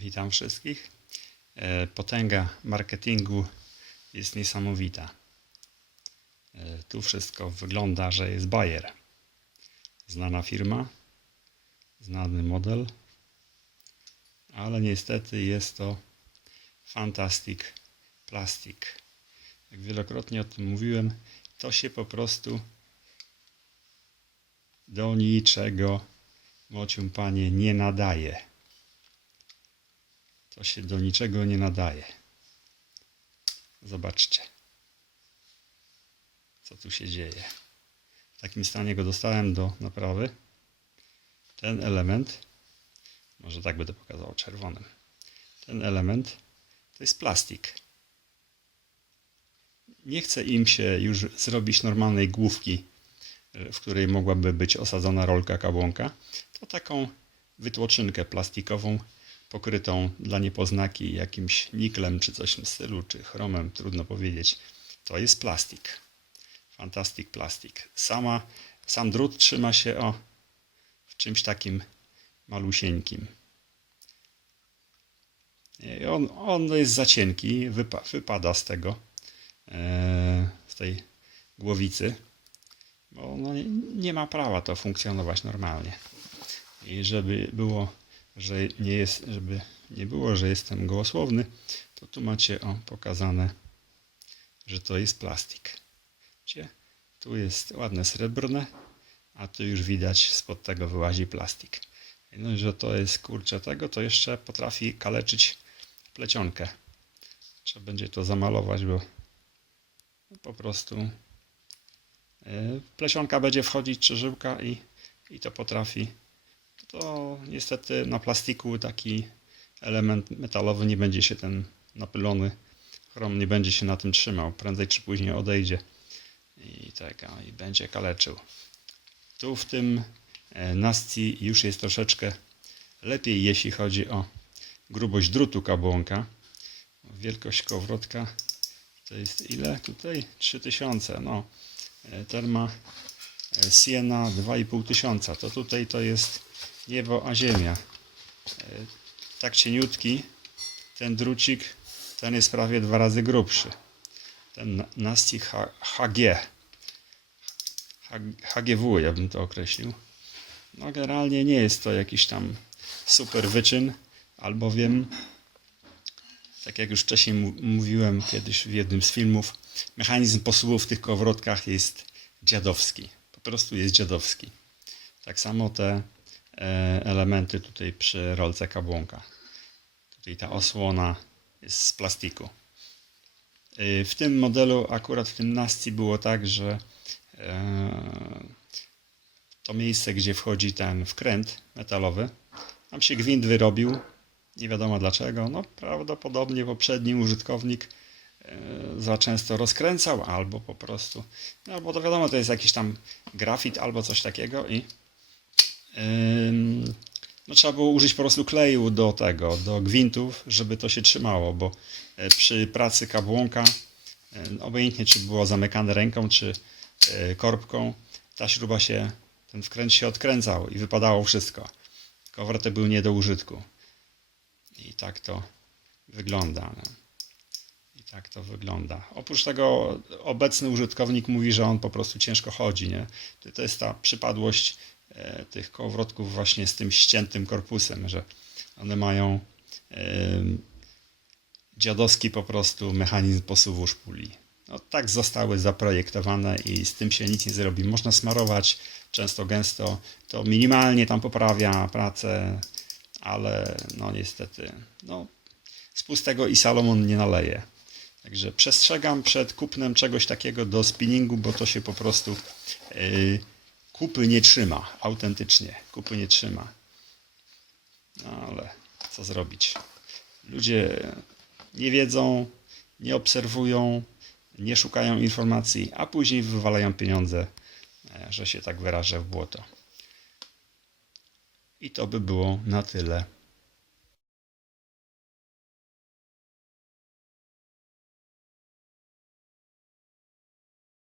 Witam wszystkich. E, Potęga marketingu jest niesamowita. E, Tu wszystko wygląda, że jest Bayer. Znana firma, znany model, ale niestety jest to Fantastic Plastic. Jak wielokrotnie o tym mówiłem, to się po prostu do niczego, mocium panie, nie nadaje. To się do niczego nie nadaje. Zobaczcie, co tu się dzieje. W takim stanie go dostałem do naprawy. Ten element, może tak będę pokazał czerwonym. Ten element to jest plastik. Nie chce im się już zrobić normalnej główki, w której mogłaby być osadzona rolka kabłonka. To taką wytłoczynkę plastikową pokrytą dla niepoznaki jakimś niklem czy coś w stylu, czy chromem, trudno powiedzieć. To jest plastik. Fantastic plastik. Sama, sam drut trzyma się o w czymś takim malusieńkim. I on, on jest za cienki, wypa, wypada z tego, e, z tej głowicy, bo no nie, nie ma prawa to funkcjonować normalnie. I żeby było że nie jest, żeby nie było, że jestem gołosłowny, to tu macie o, pokazane, że to jest plastik. Widzicie? Tu jest ładne srebrne, a tu już widać spod tego wyłazi plastik. No że to jest kurczę tego, to jeszcze potrafi kaleczyć plecionkę. Trzeba będzie to zamalować, bo po prostu yy, plecionka będzie wchodzić czy żyłka i, i to potrafi to niestety na plastiku taki element metalowy nie będzie się ten napylony chrom nie będzie się na tym trzymał. Prędzej czy później odejdzie i tak, i będzie kaleczył. Tu w tym e, Nasci już jest troszeczkę lepiej, jeśli chodzi o grubość drutu kabłonka. Wielkość kołowrotka to jest ile tutaj? 3000. No, e, Terma e, Siena 2500. To tutaj to jest niebo a ziemia. E, Tak cieniutki, ten drucik, ten jest prawie dwa razy grubszy. Ten Nasti HG. HGW, ja bym to określił. No generalnie nie jest to jakiś tam super wyczyn, albowiem tak jak już wcześniej mówiłem kiedyś w jednym z filmów, mechanizm posuwu w tych kołowrotkach jest dziadowski. Po prostu jest dziadowski. Tak samo te elementy tutaj przy rolce kabłonka. Tutaj ta osłona jest z plastiku. E, w tym modelu, akurat w tym Nasci było tak, że e, to miejsce, gdzie wchodzi ten wkręt metalowy, tam się gwint wyrobił. Nie wiadomo dlaczego. No, prawdopodobnie poprzedni użytkownik za często rozkręcał, albo po prostu, no, albo to wiadomo, to jest jakiś tam grafit albo coś takiego i no trzeba było użyć po prostu kleju do tego, do gwintów, żeby to się trzymało, bo e, przy pracy kabłonka, obojętnie czy było zamykane ręką, czy e, korbką, ta śruba się, ten wkręt się odkręcał i wypadało wszystko. Kowrotek był nie do użytku. I tak to wygląda. No. I tak to wygląda. Oprócz tego obecny użytkownik mówi, że on po prostu ciężko chodzi. Nie? To jest ta przypadłość tych kołowrotków właśnie z tym ściętym korpusem, że one mają dziadowski po prostu mechanizm posuwu szpuli. No, tak zostały zaprojektowane i z tym się nic nie zrobi. Można smarować często, gęsto, to minimalnie tam poprawia pracę, ale no niestety, no, z pustego i Salomon nie naleje. Także przestrzegam przed kupnem czegoś takiego do spinningu, bo to się po prostu yy, kupy nie trzyma, autentycznie, kupy nie trzyma. No ale co zrobić? Ludzie nie wiedzą, nie obserwują, nie szukają informacji, a później wywalają pieniądze, e, że się tak wyrażę, w błoto. I to by było na tyle.